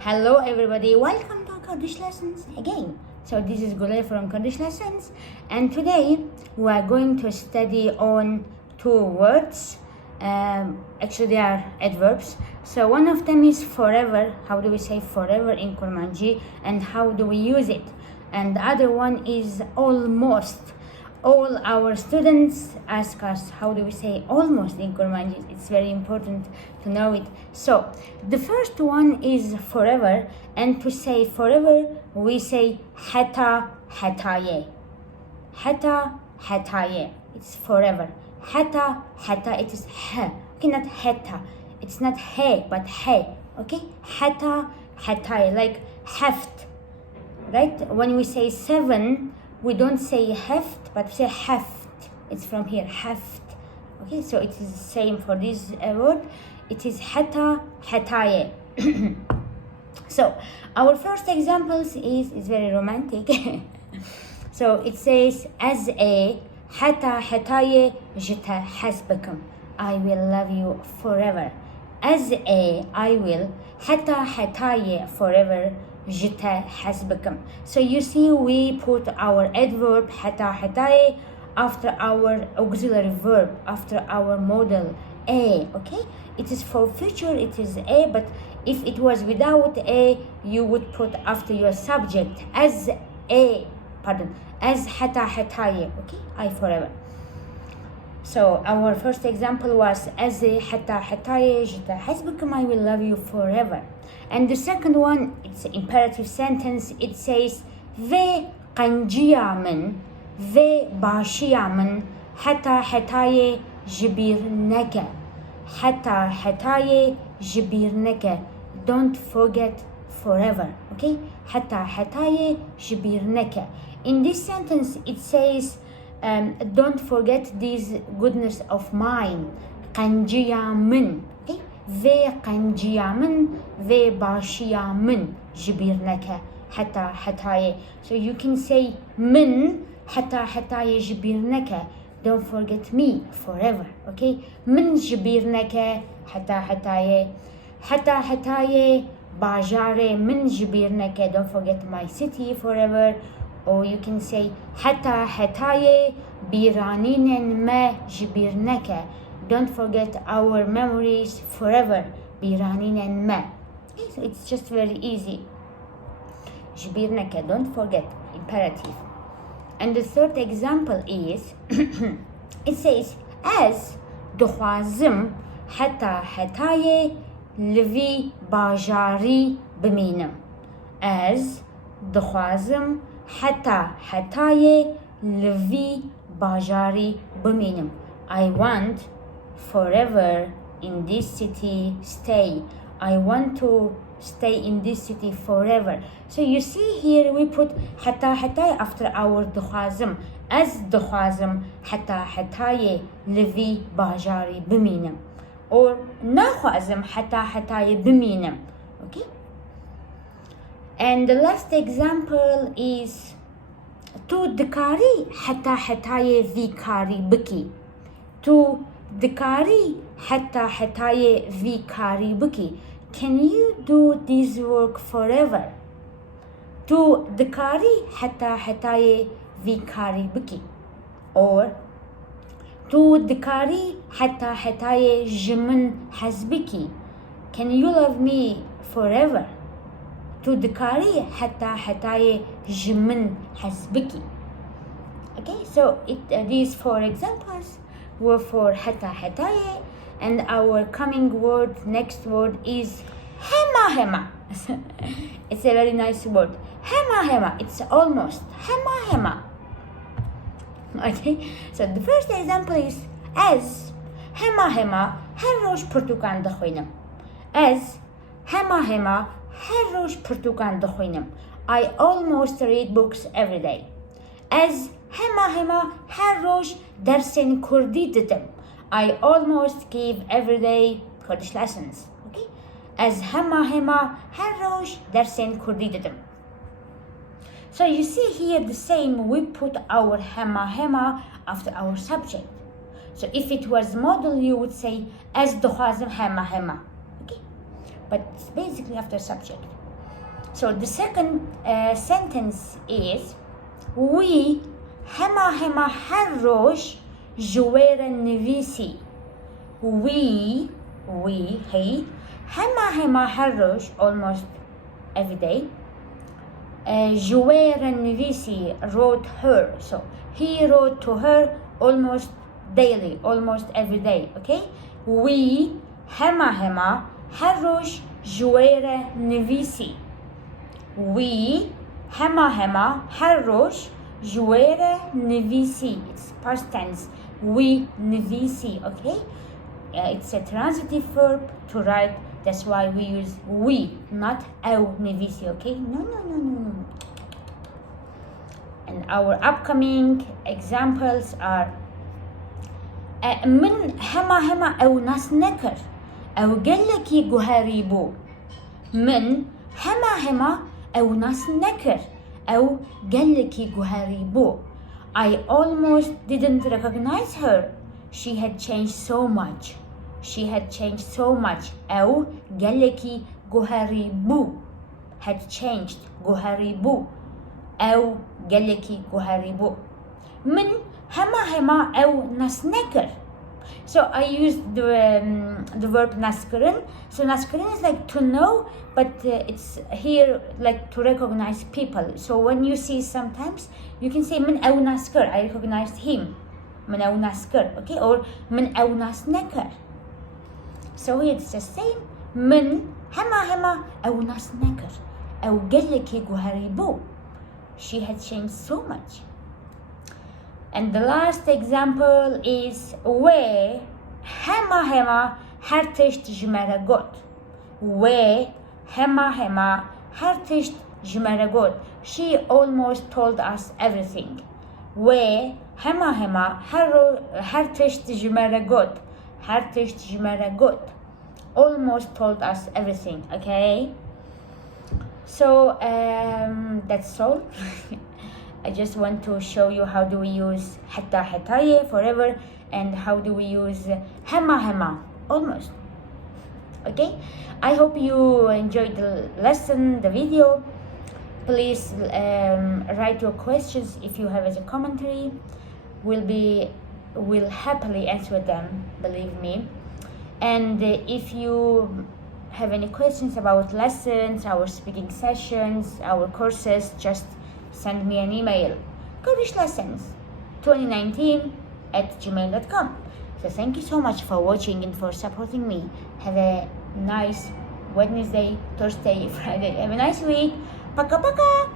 Hello everybody, welcome to Kurdish lessons again. So this is Gulay from Kurdish lessons, and today we are going to study on two words. Actually they are adverbs. So one of them is forever. How do we say forever in Kurmanji and how do we use it? And the other one is almost. All our students ask us how do we say almost in Kurmanji. It's very important to know it. So the first one is forever, and to say forever we say Heta, Hetayê. Heta, Hetayê. It's forever. Heta, Heta, it is he. Okay, not Heta. It's not he, but he. Okay? Heta, Hetayê, like heft. Right? When we say seven, we don't say heft, but we say heft. It's from here, heft. Okay, so it is the same for this word. It is Heta, Hetayê. So our first examples is very romantic. So it says, as a Heta, Hetayê, Heta hasbakum. I will love you forever. As a, I will, Heta, Hetayê, forever. Heta has become. So you see we put our adverb Heta, Hetayê after our auxiliary verb, after our modal a. Okay, it is for future, it is a, but if it was without a, you would put after your subject as Heta, Hetayê. Okay, I forever. So our first example was as a Heta, Hetayê, Heta has become. I will love you forever. And the second one, it's an imperative sentence. It says ve qanjiya min, ve bashiya min, Heta, Hetayê, jibir neke. Heta, Hetayê, jibir neke. Don't forget forever. Okay? Heta, Hetayê, jibir neke. In this sentence, it says don't forget this goodness of mine. Qanjiya min. Okay? Ve qanjiya min, ve bashiya min, jibir neke. Heta, Hetayê. So you can say min, Heta, Hetayê, jibir neke. Don't forget me forever. Okay? Min jibir neke, Heta, Hetayê. Heta, Hetayê, bajare min jibir neke. Don't forget my city forever. Or you can say Heta, Hetayê, biraninen me jibir neke. Don't forget our memories forever. Biraninen me. Okay, so it's just very easy. Jibir neke, don't forget, imperative. And the third example is it says as dukhwazim Heta, Hetayê, lvi bajari biminem. As dukhwazim Heta, Hetayê, lvi bajari biminem. I want forever in this city stay. I want to stay in this city forever. So you see here we put Heta, Hetayê after our dukhwazim. As dukhwazim Heta, Hetayê, lvi bajari biminem. Or nakhwazim Heta, Hetayê, biminem. Okay? And the last example is to dikari Heta, Hetayê, vikari biki. To dikari Heta, Hetayê, vikari biki. Can you do this work forever? To dikari Heta, Hetayê, vikari biki. Or to dikari Heta, Hetayê, jimin hasbiki. Can you love me forever? To dikari Heta, Hetayê, jimin hasbiki. Okay, so these four examples were for Heta, Hetayê, and our coming word, next word is Hema, Hema. It's a very nice word. Hema, Hema. It's almost Hema, Hema. Okay, so the first example is as Hema, Hema, her rosh portukan dakhwinam. As Hema, Hema, her rosh portukan dakhwinam. I almost read books every day. As Hema, Hema, her rosh darsen Kurdi didim. I almost give every day Kurdish lessons. Okay? As Hema, Hema, her rosh darsen Kurdi didim. So you see here the same, we put our Hema, Hema after our subject. So if it was modal, you would say as dukhwazim Hema, Hema. Okay? But it's basically after subject. So the second sentence is we Hema her rosh جوار النفيسي. We he Hema her rosh almost every day. جوار النفيسي wrote her, so he wrote to her almost daily, almost every day. Okay, we Hema her rosh جوار النفيسي. We Hema her rosh جوار النفيسي. It's past tense. We نفيسي. Okay, it's a transitive verb to write. That's why we use we, not أو نفيسي. Okay, no. And our upcoming examples are من هما أو ناس نكر أو قلكي جهاريبو. من هما أو ناس نكر أو قلكي جهاريبو. I almost didn't recognize her. She had changed so much. أو قلكي جهاريبو had changed جهاريبو أو قلكي جهاريبو. من هما أو نسنكر. So I used the verb naskeren. So naskeren is like to know, but it's here like to recognize people. So when you see sometimes, you can say من أو nasker, I recognized him. من أو nasker, okay? Or من أو nasneker. So it's the same. من هما أو نسنكر أو قلكي جهاريبو. She had changed so much. And the last example is where Hema hertisht jmeragot. Where Hema hertisht jmeragot. She almost told us everything. Where Hema hertisht jmeragot. Hertisht jmeragot. Almost told us everything. Okay. So that's all. I just want to show you how do we use Heta Hetayê forever and how do we use Hema almost. Okay, I hope you enjoyed the lesson, the video. Please write your questions if you have as a commentary. We'll happily answer them, believe me. And if you have any questions about lessons, our speaking sessions, our courses, just send me an email. Kurdish lessons 2019@gmail.com. So thank you so much for watching and for supporting me. Have a nice Wednesday, Thursday, Friday. Have a nice week. Paka paka.